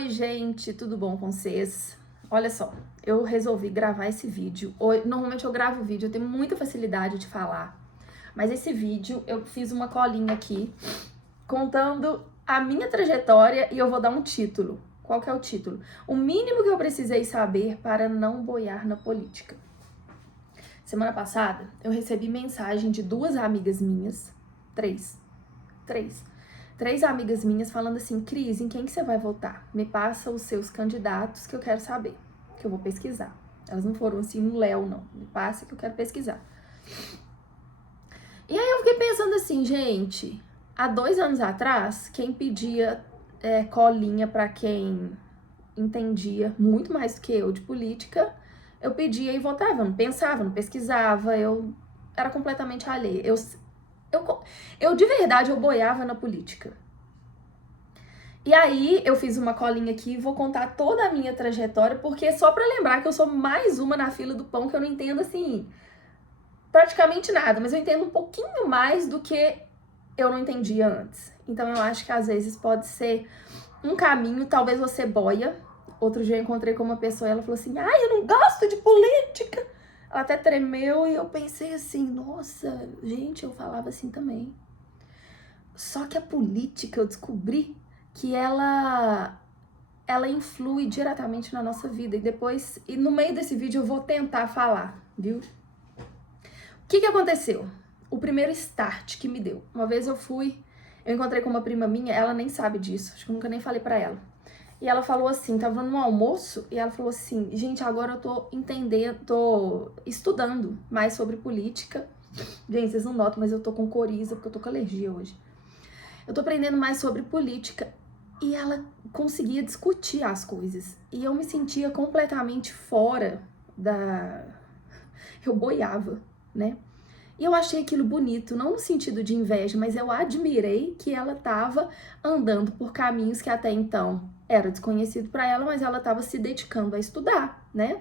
Oi, gente, tudo bom com vocês? Olha só, eu resolvi gravar esse vídeo. Normalmente eu gravo vídeo, eu tenho muita facilidade de falar, mas esse vídeo eu fiz uma colinha aqui contando a minha trajetória e eu vou dar um título. Qual que é o título? O mínimo que eu precisei saber para não boiar na política. Semana passada eu recebi mensagem de duas amigas minhas, três amigas minhas falando assim: Cris, em quem que você vai votar? Me passa os seus candidatos que eu quero saber, que eu vou pesquisar. Elas não foram assim no Léo, não. Me passa que eu quero pesquisar. E aí eu fiquei pensando assim, gente, há 2 anos atrás, quem pedia colinha pra quem entendia muito mais do que eu de política, eu pedia e votava. Eu não pensava, não pesquisava, eu era completamente alheia. Eu de verdade, eu boiava na política. E aí, eu fiz uma colinha aqui e vou contar toda a minha trajetória, porque é só pra lembrar que eu sou mais uma na fila do pão que eu não entendo, assim, praticamente nada, mas eu entendo um pouquinho mais do que eu não entendia antes. Então, eu acho que às vezes pode ser um caminho, talvez você boia. Outro dia eu encontrei com uma pessoa e ela falou assim: ai, eu não gosto de política. Ela até tremeu e eu pensei assim: nossa, gente, eu falava assim também. Só que a política, eu descobri que ela influi diretamente na nossa vida. E no meio desse vídeo eu vou tentar falar, viu? O que aconteceu? O primeiro start que me deu. Uma vez eu encontrei com uma prima minha, ela nem sabe disso, acho que eu nunca nem falei pra ela. E ela falou assim, tava no almoço, e ela falou assim: gente, agora eu tô entendendo, tô estudando mais sobre política. Gente, vocês não notam, mas eu tô com coriza, porque eu tô com alergia hoje. Eu tô aprendendo mais sobre política. E ela conseguia discutir as coisas. E eu me sentia completamente fora da... Eu boiava, né? E eu achei aquilo bonito, não no sentido de inveja, mas eu admirei que ela tava andando por caminhos que até então era desconhecido para ela, mas ela tava se dedicando a estudar, né?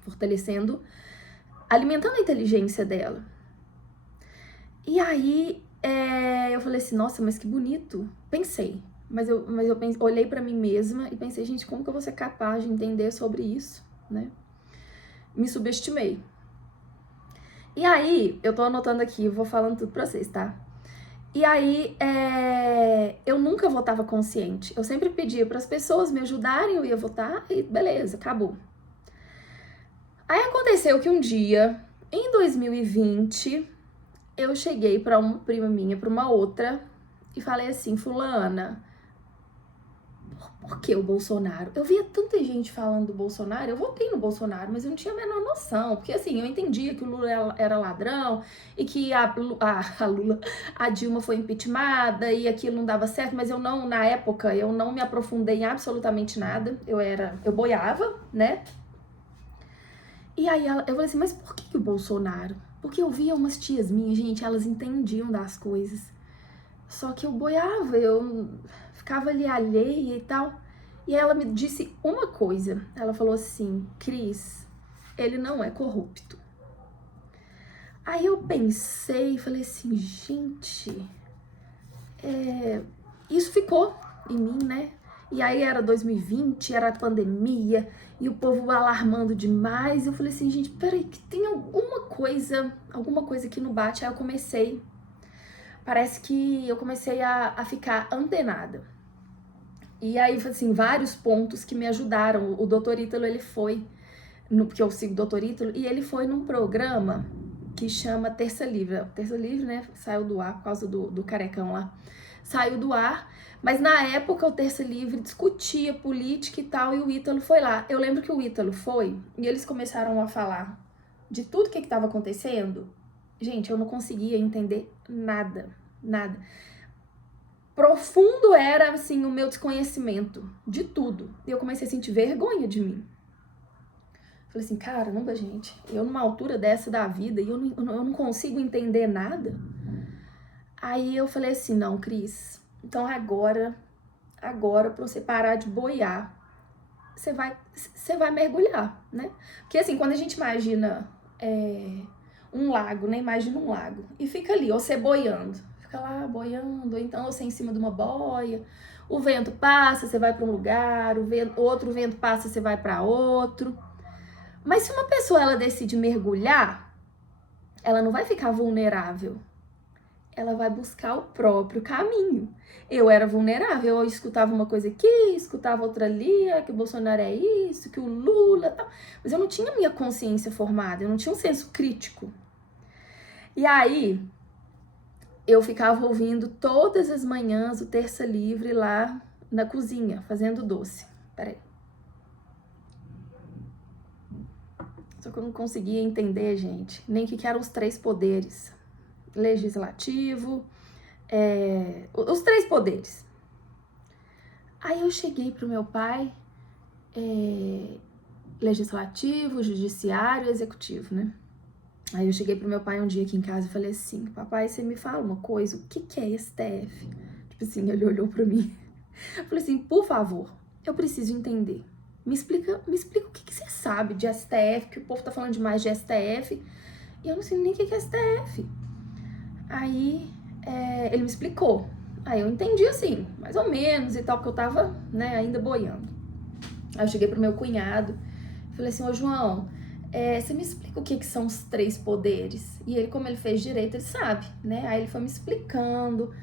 Fortalecendo, alimentando a inteligência dela. E aí, eu falei assim: nossa, mas que bonito. Pensei. Mas eu olhei pra mim mesma e pensei: gente, como que eu vou ser capaz de entender sobre isso, né? Me subestimei. E aí, eu tô anotando aqui, eu vou falando tudo pra vocês, tá? E aí, eu nunca votava consciente. Eu sempre pedia pras pessoas me ajudarem, eu ia votar e beleza, acabou. Aí aconteceu que um dia, em 2020, eu cheguei pra uma prima minha, pra uma outra, e falei assim: fulana, por que o Bolsonaro? Eu via tanta gente falando do Bolsonaro, eu votei no Bolsonaro, mas eu não tinha a menor noção, porque assim, eu entendia que o Lula era ladrão e que a Dilma foi impeachmentada e aquilo não dava certo, mas eu não, na época, eu não me aprofundei em absolutamente nada, eu boiava, né? E aí eu falei assim: mas por que o Bolsonaro? Porque eu via umas tias minhas, gente, elas entendiam das coisas. Só que eu boiava, eu ficava ali alheia e tal. E ela me disse uma coisa. Ela falou assim: Cris, ele não é corrupto. Aí eu pensei e falei assim: gente, isso ficou em mim, né? E aí era 2020, era a pandemia, e o povo alarmando demais. Eu falei assim: gente, peraí, que tem alguma coisa que não bate. Aí eu comecei... Parece que eu comecei a ficar antenada. E aí, assim, vários pontos que me ajudaram. O Dr. Ítalo, ele foi, porque eu sigo o Dr. Ítalo, e ele foi num programa que chama Terça Livre. Terça Livre, né, saiu do ar por causa do carecão lá. Saiu do ar, mas na época o Terça Livre discutia política e tal, e o Ítalo foi lá. Eu lembro que o Ítalo foi, e eles começaram a falar de tudo que estava acontecendo. Gente, eu não conseguia entender nada. Profundo era, assim, o meu desconhecimento de tudo. E eu comecei a sentir vergonha de mim. Falei assim: caramba, gente, eu numa altura dessa da vida e eu não consigo entender nada. Aí eu falei assim: não, Cris, então agora, pra você parar de boiar, você vai mergulhar, né? Porque assim, quando a gente imagina um lago, né? Imagina um lago. E fica ali, ou você boiando. Fica lá boiando, ou então você em cima de uma boia, O vento passa, você vai para um lugar, outro vento passa, você vai para outro. Mas se uma pessoa ela decide mergulhar, ela não vai ficar vulnerável. Ela vai buscar o próprio caminho. Eu era vulnerável, eu escutava uma coisa aqui, escutava outra ali, que o Bolsonaro é isso, que o Lula tal. Mas eu não tinha minha consciência formada, eu não tinha um senso crítico. E aí, eu ficava ouvindo todas as manhãs o Terça Livre lá na cozinha, fazendo doce. Peraí. Só que eu não conseguia entender, gente, nem o que eram os 3 poderes. Legislativo, os 3 poderes. Aí eu cheguei pro meu pai, legislativo, judiciário, executivo, né? Aí eu cheguei pro meu pai um dia aqui em casa e falei assim, papai, você me fala uma coisa, o que é STF? Tipo assim, ele olhou pra mim. Eu falei assim, por favor, eu preciso entender. Me explica o que você sabe de STF, que o povo tá falando demais de STF, e eu não sei nem o que é STF. Aí ele me explicou. Aí eu entendi assim, mais ou menos e tal, porque eu tava, né, ainda boiando. Aí eu cheguei pro meu cunhado, falei assim, ô João, você me explica o que são os 3 poderes? E ele, como ele fez direito, ele sabe, né? Aí ele foi me explicando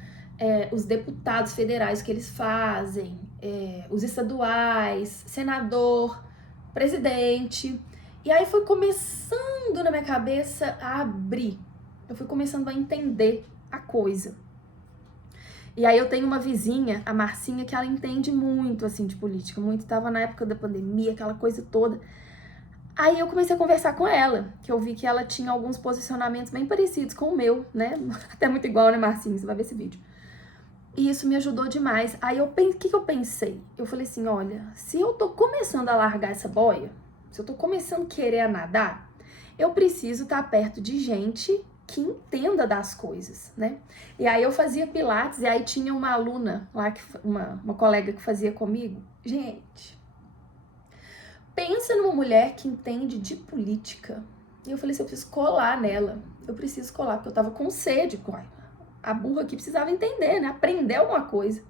os deputados federais, o que eles fazem, os estaduais, senador, presidente. E aí foi começando na minha cabeça a abrir. Eu fui começando a entender a coisa. E aí eu tenho uma vizinha, a Marcinha, que ela entende muito, assim, de política. Muito, tava na época da pandemia, aquela coisa toda. Aí eu comecei a conversar com ela, que eu vi que ela tinha alguns posicionamentos bem parecidos com o meu, né? Até muito igual, né, Marcinha? Você vai ver esse vídeo. E isso me ajudou demais. Aí o que eu pensei? Eu falei assim, olha, se eu tô começando a largar essa boia, se eu tô começando a querer nadar, eu preciso estar perto de gente que entenda das coisas, né? E aí eu fazia pilates e aí tinha uma aluna lá, uma colega que fazia comigo. Gente, pensa numa mulher que entende de política. E eu falei assim, eu preciso colar nela. Eu preciso colar, porque eu tava com sede. A burra aqui precisava entender, né? Aprender alguma coisa.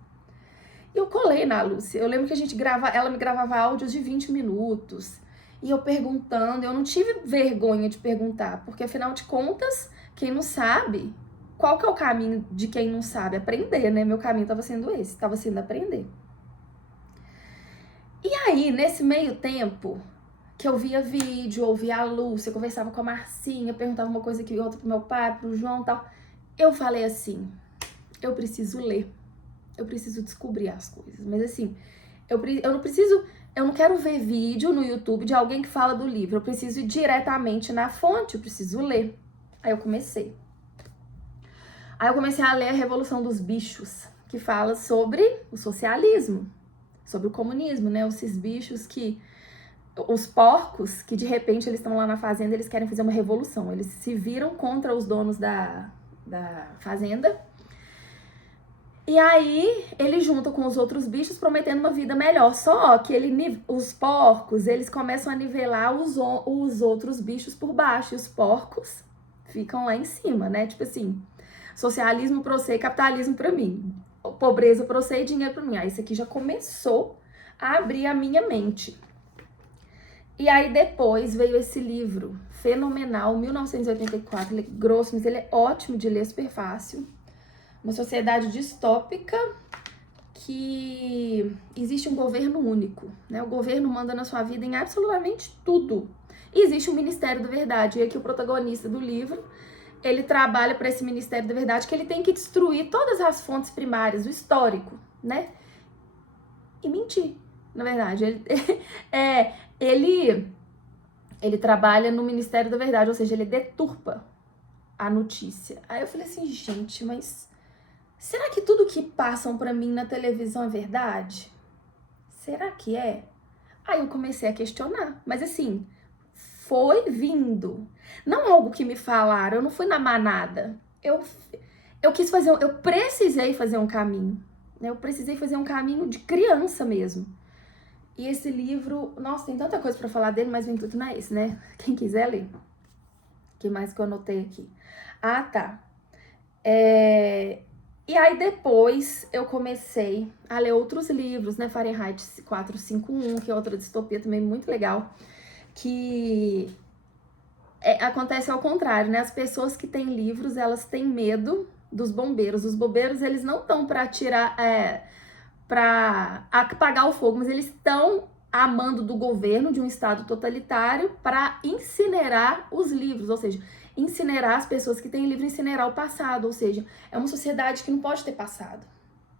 E eu colei na Lúcia. Eu lembro que ela me gravava áudios de 20 minutos. E eu perguntando, eu não tive vergonha de perguntar, porque afinal de contas, quem não sabe, qual que é o caminho de quem não sabe? Aprender, né? Meu caminho estava sendo esse, estava sendo aprender. E aí, nesse meio tempo, que eu via vídeo, ouvia a Lúcia, conversava com a Marcinha, perguntava uma coisa aqui e outra pro meu pai, pro João e tal, eu falei assim, eu preciso ler, eu preciso descobrir as coisas, mas assim, eu não quero ver vídeo no YouTube de alguém que fala do livro, eu preciso ir diretamente na fonte, eu preciso ler. Aí eu comecei a ler A Revolução dos Bichos, que fala sobre o socialismo, sobre o comunismo, né? Esses bichos os porcos, que de repente eles estão lá na fazenda, eles querem fazer uma revolução. Eles se viram contra os donos da fazenda. E aí, ele junta com os outros bichos, prometendo uma vida melhor. Só que os porcos, eles começam a nivelar os outros bichos por baixo. E os porcos ficam lá em cima, né? Tipo assim, socialismo pra você e capitalismo pra mim. Pobreza pra você e dinheiro pra mim. Aí isso aqui já começou a abrir a minha mente. E aí depois veio esse livro fenomenal, 1984, ele é grosso, mas ele é ótimo de ler, super fácil. Uma sociedade distópica que existe um governo único, né? O governo manda na sua vida em absolutamente tudo. E existe um Ministério da Verdade, e aqui o protagonista do livro, ele trabalha para esse Ministério da Verdade, que ele tem que destruir todas as fontes primárias, o histórico, né? E mentir, na verdade. Ele trabalha no Ministério da Verdade, ou seja, ele deturpa a notícia. Aí eu falei assim, gente, mas será que tudo que passam pra mim na televisão é verdade? Será que é? Aí eu comecei a questionar, mas assim, foi vindo. Não algo que me falaram, eu não fui na manada. Eu quis fazer, eu precisei fazer um caminho. Eu precisei fazer um caminho de criança mesmo. E esse livro, nossa, tem tanta coisa pra falar dele, mas o intuito não é esse, né? Quem quiser ler. O que mais que eu anotei aqui? Ah, tá. E aí depois eu comecei a ler outros livros, né? Fahrenheit 451, que é outra distopia também muito legal, que acontece ao contrário, né? As pessoas que têm livros, elas têm medo dos bombeiros. Os bombeiros, eles não estão para tirar, para apagar o fogo, mas eles estão a mando do governo de um estado totalitário para incinerar os livros, ou seja, incinerar as pessoas que têm livro, incinerar o passado, ou seja, é uma sociedade que não pode ter passado,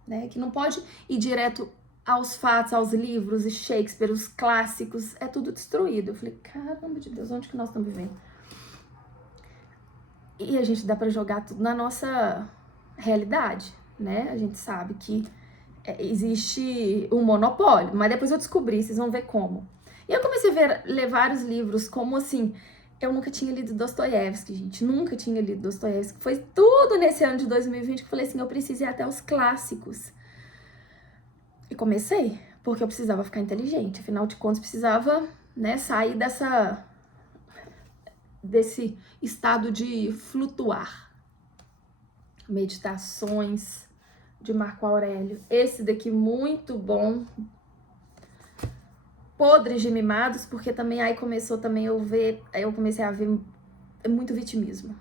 né? Que não pode ir direto aos fatos, aos livros e Shakespeare, os clássicos, é tudo destruído. Eu falei, caramba de Deus, onde que nós estamos vivendo? E a gente dá para jogar tudo na nossa realidade, né? A gente sabe que existe um monopólio, mas depois eu descobri, vocês vão ver como. E eu comecei a ler vários livros, como assim, eu nunca tinha lido Dostoiévski, gente, nunca tinha lido Dostoiévski. Foi tudo nesse ano de 2020 que eu falei assim, eu preciso ir até os clássicos. E comecei, porque eu precisava ficar inteligente, afinal de contas precisava, né, sair desse estado de flutuar. Meditações de Marco Aurélio. Esse daqui muito bom. Podres de Mimados, porque também aí começou também eu comecei a ver muito vitimismo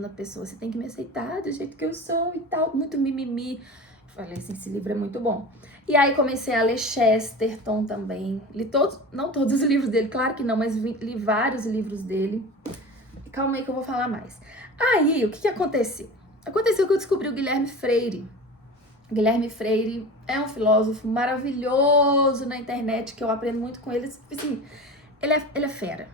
na pessoa. Você tem que me aceitar do jeito que eu sou e tal, muito mimimi. Falei assim, esse livro é muito bom. E aí comecei a ler Chesterton também. Li todos, não todos os livros dele, claro que não, mas li vários livros dele. Calma aí que eu vou falar mais. Aí, o que aconteceu? Aconteceu que eu descobri o Guilherme Freire. Guilherme Freire é um filósofo maravilhoso na internet, que eu aprendo muito com ele. Assim, ele é fera.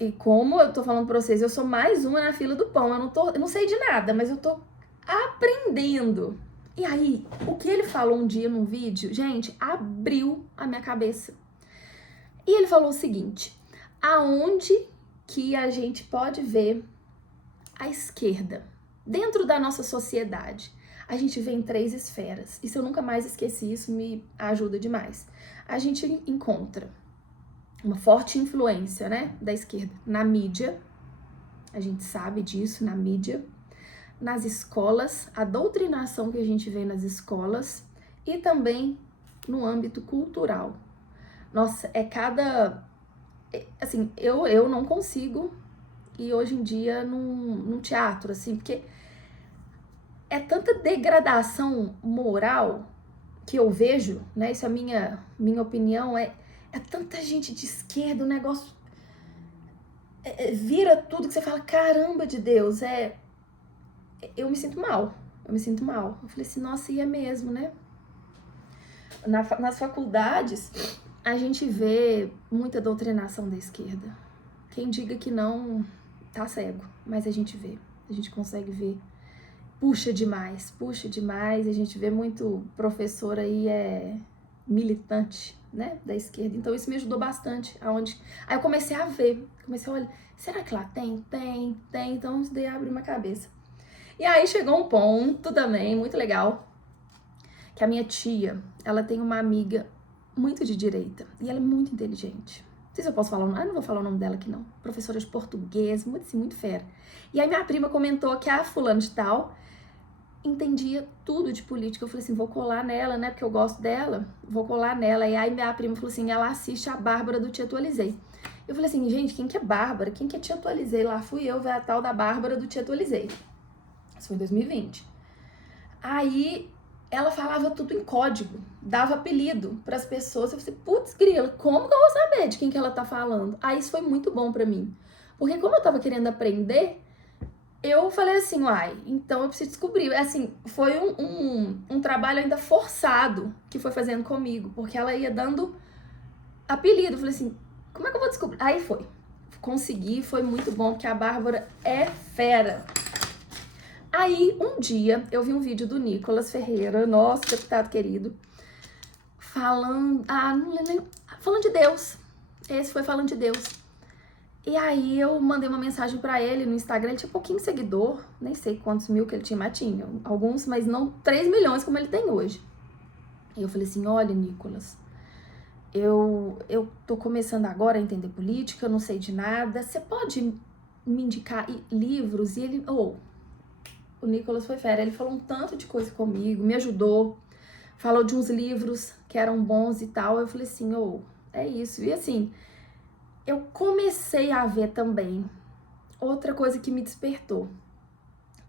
E como eu tô falando pra vocês, eu sou mais uma na fila do pão. Eu não sei de nada, mas eu tô aprendendo. E aí, o que ele falou um dia num vídeo, gente, abriu a minha cabeça. E ele falou o seguinte: aonde que a gente pode ver a esquerda? Dentro da nossa sociedade, a gente vê em 3 esferas. E se eu nunca mais esqueci, isso me ajuda demais. A gente encontra uma forte influência, né, da esquerda na mídia. A gente sabe disso, na mídia. Nas escolas, a doutrinação que a gente vê nas escolas. E também no âmbito cultural. Nossa, assim, eu não consigo ir hoje em dia num teatro, assim, porque é tanta degradação moral que eu vejo, né? Isso é a minha opinião, é tanta gente de esquerda, o negócio vira tudo que você fala, caramba de Deus, eu me sinto mal, Eu falei assim, nossa, e é mesmo, né? Nas faculdades, a gente vê muita doutrinação da esquerda. Quem diga que não, tá cego, mas a gente vê, a gente consegue ver. Puxa demais, a gente vê muito professor aí militante, né, da esquerda, então isso me ajudou bastante, aí eu comecei a ver, olha, será que lá tem, então isso daí abre uma cabeça. E aí chegou um ponto também, muito legal, que a minha tia, ela tem uma amiga muito de direita, e ela é muito inteligente. Não sei se eu posso falar o nome, eu não vou falar o nome dela aqui não, professora de português, muito assim, muito fera. E aí minha prima comentou que a fulana de tal entendia tudo de política. Eu falei assim, vou colar nela, né, porque eu gosto dela, vou colar nela. E aí minha prima falou assim, ela assiste a Bárbara do Te Atualizei. Eu falei assim, gente, quem que é Bárbara? Quem que é Te Atualizei? Lá fui eu ver a tal da Bárbara do Te Atualizei. Isso foi em 2020. Aí ela falava tudo em código, dava apelido para as pessoas. Eu falei, putz, grila, como que eu vou saber de quem que ela tá falando? Aí isso foi muito bom para mim, porque como eu tava querendo aprender, eu falei assim, uai, então eu preciso descobrir. Assim, foi um trabalho ainda forçado que foi fazendo comigo, porque ela ia dando apelido. Eu falei assim, como é que eu vou descobrir? Aí foi. Consegui, foi muito bom, porque a Bárbara é fera. Aí, um dia, eu vi um vídeo do Nicolas Ferreira, nosso deputado querido, falando de Deus. Esse foi falando de Deus. E aí eu mandei uma mensagem pra ele no Instagram, ele tinha pouquinho seguidor, nem sei quantos mil que ele tinha, mas tinha alguns, mas não 3 milhões como ele tem hoje. E eu falei assim, olha, Nicolas, eu tô começando agora a entender política, eu não sei de nada, você pode me indicar livros? E ele, O Nicolas foi fera. Ele falou um tanto de coisa comigo, me ajudou. Falou de uns livros que eram bons e tal. Eu falei assim, é isso. E assim, eu comecei a ver também outra coisa que me despertou.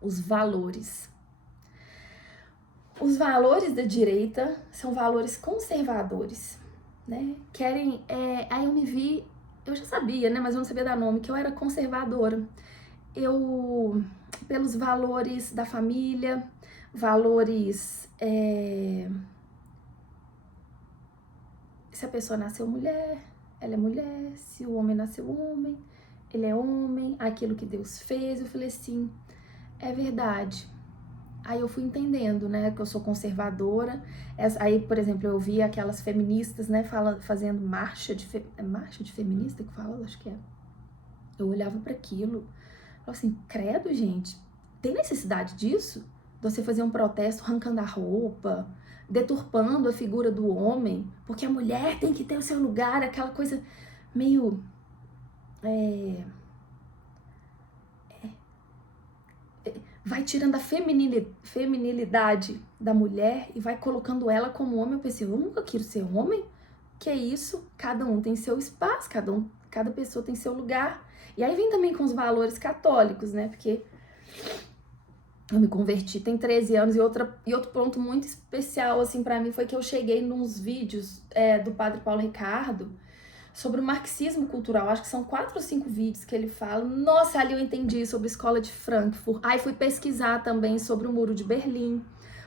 Os valores. Os valores da direita são valores conservadores, né? Aí eu me vi, eu já sabia, né? Mas eu não sabia dar nome, que eu era conservadora. Pelos valores da família, valores... se a pessoa nasceu mulher, ela é mulher. Se o homem nasceu homem, ele é homem. Aquilo que Deus fez, eu falei assim, é verdade. Aí eu fui entendendo, né, que eu sou conservadora. Aí, por exemplo, eu vi aquelas feministas, né, fazendo marcha de feminista que fala, acho que é. Eu olhava para aquilo, falava assim, credo, gente, tem necessidade disso? De você fazer um protesto arrancando a roupa, deturpando a figura do homem, porque a mulher tem que ter o seu lugar, aquela coisa meio... vai tirando a feminilidade da mulher e vai colocando ela como homem. Eu pensei, eu nunca quero ser homem. Que é isso? Cada um tem seu espaço, cada pessoa tem seu lugar. E aí vem também com os valores católicos, né? Porque eu me converti tem 13 anos e outro ponto muito especial, assim, pra mim foi que eu cheguei nos vídeos do Padre Paulo Ricardo sobre o marxismo cultural. Acho que são 4 ou 5 vídeos que ele fala. Nossa, ali eu entendi sobre a escola de Frankfurt. Aí fui pesquisar também sobre o Muro de Berlim,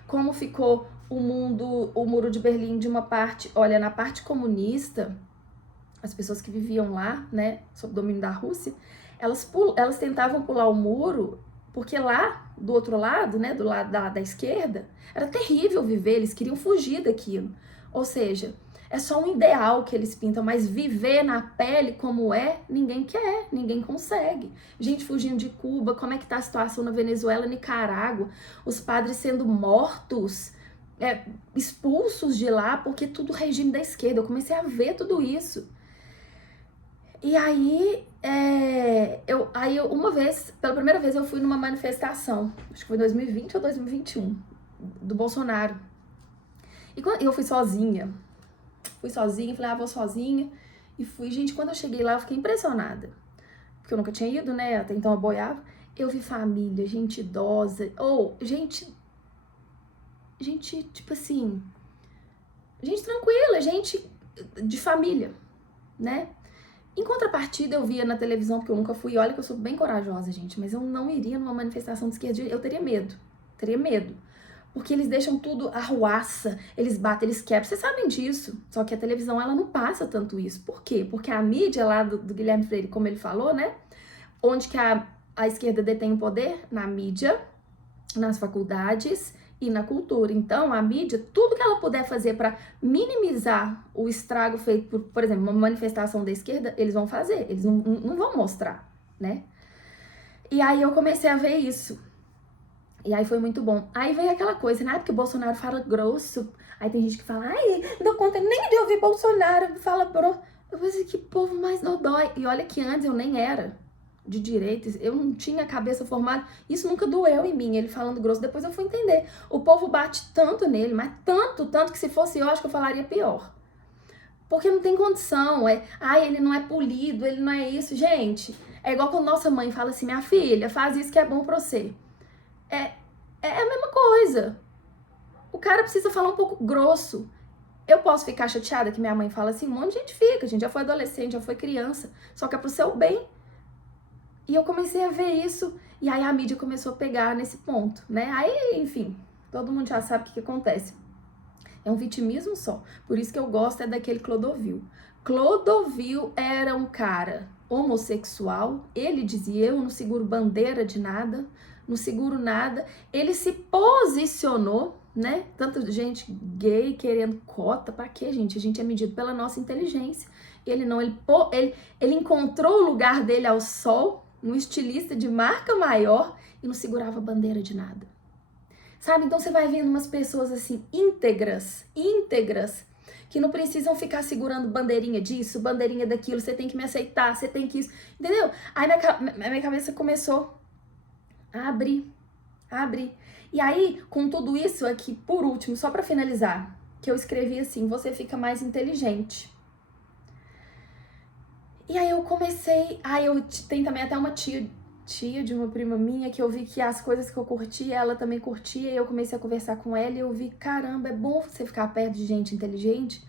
como ficou o Muro de Berlim de uma parte... Olha, na parte comunista, as pessoas que viviam lá, né, sob o domínio da Rússia, elas tentavam pular o muro, porque lá, do outro lado, né, do lado da esquerda, era terrível viver, eles queriam fugir daquilo. Ou seja... é só um ideal que eles pintam, mas viver na pele como ninguém quer, ninguém consegue. Gente fugindo de Cuba, como é que tá a situação na Venezuela, Nicarágua, os padres sendo mortos, expulsos de lá, porque tudo regime da esquerda. Eu comecei a ver tudo isso. E aí, uma vez, pela primeira vez, eu fui numa manifestação, acho que foi 2020 ou 2021, do Bolsonaro. E eu fui sozinha. Falei, vou sozinha. E fui, gente, quando eu cheguei lá, eu fiquei impressionada. Porque eu nunca tinha ido, né? Até então eu boiava. Eu vi família, gente idosa. Gente, tipo assim... gente tranquila, gente de família, né? Em contrapartida, eu via na televisão, porque eu nunca fui. Olha que eu sou bem corajosa, gente. Mas eu não iria numa manifestação de esquerda. Eu teria medo. Porque eles deixam tudo arruaça, eles batem, eles quebram. Vocês sabem disso. Só que a televisão, ela não passa tanto isso. Por quê? Porque a mídia lá do Guilherme Freire, como ele falou, né? Onde que a esquerda detém o poder? Na mídia, nas faculdades e na cultura. Então, a mídia, tudo que ela puder fazer para minimizar o estrago feito por exemplo, uma manifestação da esquerda, eles vão fazer. Eles não vão mostrar, né? E aí eu comecei a ver isso. E aí foi muito bom. Aí veio aquela coisa, né? Porque o Bolsonaro fala grosso. Aí tem gente que fala, ai, não dou conta nem de ouvir Bolsonaro, fala grosso. Eu falei, que povo mais dodói. E olha que antes eu nem era de direita, eu não tinha a cabeça formada. Isso nunca doeu em mim, ele falando grosso. Depois eu fui entender. O povo bate tanto nele, mas tanto que se fosse eu, acho que eu falaria pior. Porque não tem condição, ele não é polido, ele não é isso. Gente, é igual quando nossa mãe fala assim, minha filha, faz isso que é bom pra você. É a mesma coisa. O cara precisa falar um pouco grosso. Eu posso ficar chateada que minha mãe fala assim, um monte de gente fica, a gente já foi adolescente, já foi criança, só que é pro seu bem. E eu comecei a ver isso, e aí a mídia começou a pegar nesse ponto, né? Aí, enfim, todo mundo já sabe o que acontece. É um vitimismo só. Por isso que eu gosto daquele Clodovil. Clodovil era um cara homossexual, ele dizia, eu não seguro bandeira de nada, não seguro nada. Ele se posicionou, né? Tanta gente gay querendo cota, pra quê, gente? A gente é medido pela nossa inteligência. Ele não, ele encontrou o lugar dele ao sol, um estilista de marca maior, e não segurava bandeira de nada. Sabe? Então você vai vendo umas pessoas assim, íntegras, que não precisam ficar segurando bandeirinha disso, bandeirinha daquilo, você tem que me aceitar, você tem que isso, entendeu? Aí minha cabeça começou a abrir. Abre. E aí, com tudo isso aqui, por último, só pra finalizar, que eu escrevi assim, você fica mais inteligente. E aí eu comecei, tem também até uma tia de uma prima minha que eu vi que as coisas que eu curtia, ela também curtia, e eu comecei a conversar com ela e eu vi, caramba, é bom você ficar perto de gente inteligente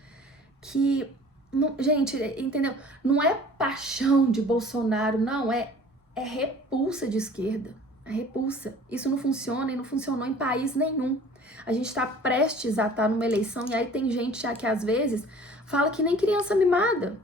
que, não, gente, entendeu? Não é paixão de Bolsonaro, não, é repulsa de esquerda, é repulsa. Isso não funciona e não funcionou em país nenhum. A gente tá prestes a estar numa eleição e aí tem gente já que às vezes fala que nem criança mimada.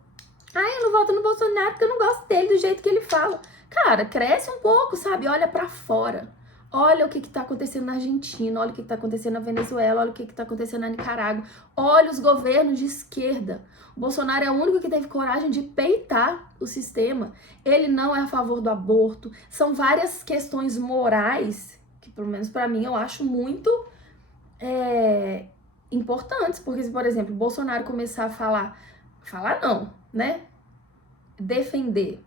Eu não voto no Bolsonaro porque eu não gosto dele do jeito que ele fala. Cara, cresce um pouco, sabe? Olha pra fora. Olha o que tá acontecendo na Argentina, olha o que tá acontecendo na Venezuela, olha o que tá acontecendo na Nicarágua. Olha os governos de esquerda. O Bolsonaro é o único que teve coragem de peitar o sistema. Ele não é a favor do aborto. São várias questões morais que, pelo menos pra mim, eu acho muito importantes. Porque se, por exemplo, o Bolsonaro começar a falar não, né? Defender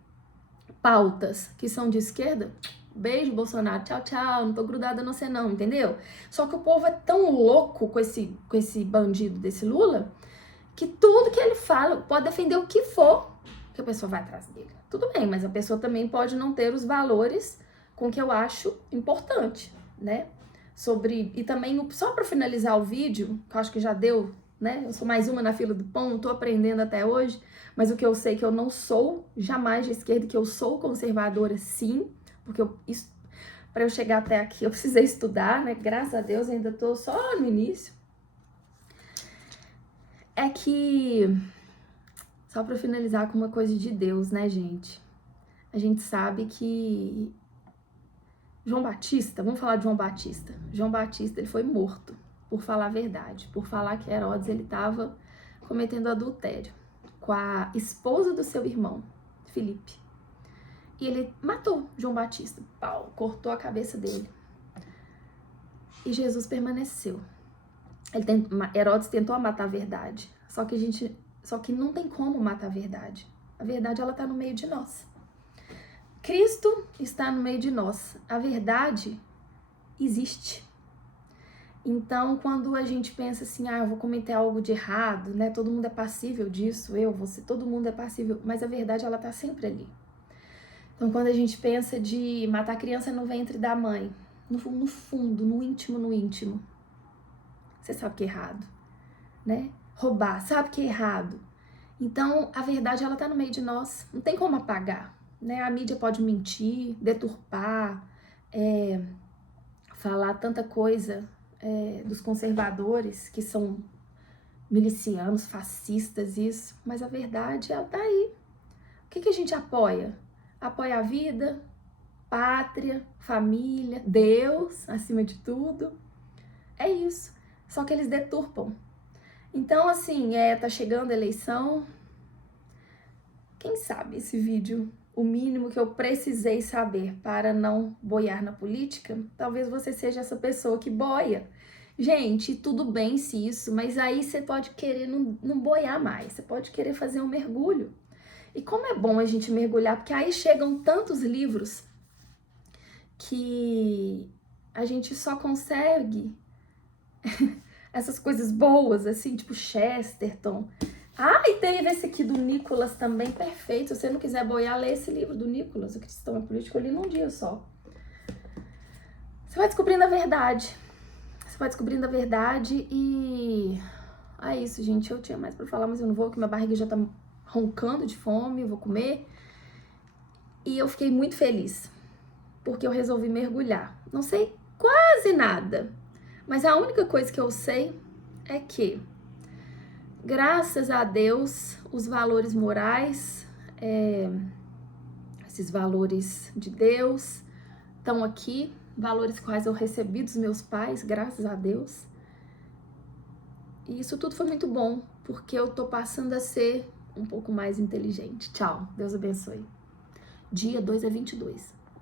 pautas que são de esquerda, beijo, Bolsonaro, tchau, tchau, não tô grudada no você não, entendeu? Só que o povo é tão louco com esse bandido desse Lula, que tudo que ele fala pode defender o que for, que a pessoa vai atrás dele. Tudo bem, mas a pessoa também pode não ter os valores com que eu acho importante, né? E também, só para finalizar o vídeo, que eu acho que já deu, né? Eu sou mais uma na fila do pão, tô aprendendo até hoje, mas o que eu sei é que eu não sou jamais de esquerda, que eu sou conservadora sim, porque para eu chegar até aqui eu precisei estudar, né? Graças a Deus ainda tô só no início. É que, só para finalizar com uma coisa de Deus, né, gente? A gente sabe que João Batista, vamos falar de João Batista. João Batista, ele foi morto por falar a verdade, por falar que Herodes ele estava cometendo adultério com a esposa do seu irmão, Filipe. E ele matou João Batista, pau, cortou a cabeça dele. E Jesus permaneceu. Herodes tentou matar a verdade, só que não tem como matar a verdade. A verdade, ela tá no meio de nós. Cristo está no meio de nós. A verdade existe. Então, quando a gente pensa assim, eu vou cometer algo de errado, né? Todo mundo é passível disso, você, todo mundo é passível. Mas a verdade, ela tá sempre ali. Então, quando a gente pensa de matar a criança no ventre da mãe, no fundo, no íntimo, você sabe que é errado, né? Roubar, sabe que é errado. Então, a verdade, ela tá no meio de nós. Não tem como apagar. Né? A mídia pode mentir, deturpar, falar tanta coisa dos conservadores, que são milicianos, fascistas, isso, mas a verdade, ela tá aí. O que a gente apoia? Apoia a vida, pátria, família, Deus, acima de tudo. É isso. Só que eles deturpam. Então, assim, tá chegando a eleição. Quem sabe esse vídeo, o mínimo que eu precisei saber para não boiar na política, talvez você seja essa pessoa que boia. Gente, tudo bem se isso, mas aí você pode querer não boiar mais, você pode querer fazer um mergulho. E como é bom a gente mergulhar, porque aí chegam tantos livros que a gente só consegue essas coisas boas, assim, tipo Chesterton. E teve esse aqui do Nicolas também, perfeito. Se você não quiser boiar, lê esse livro do Nicolas, O Cristão é Político, eu li num dia só. Você vai descobrindo a verdade. Você vai descobrindo a verdade e... É isso, gente. Eu tinha mais pra falar, mas eu não vou, porque minha barriga já tá roncando de fome, eu vou comer. E eu fiquei muito feliz, porque eu resolvi mergulhar. Não sei quase nada, mas a única coisa que eu sei é que, graças a Deus, os valores morais, esses valores de Deus estão aqui, valores quais eu recebi dos meus pais, graças a Deus. E isso tudo foi muito bom, porque eu tô passando a ser um pouco mais inteligente. Tchau, Deus abençoe. Dia 2/22.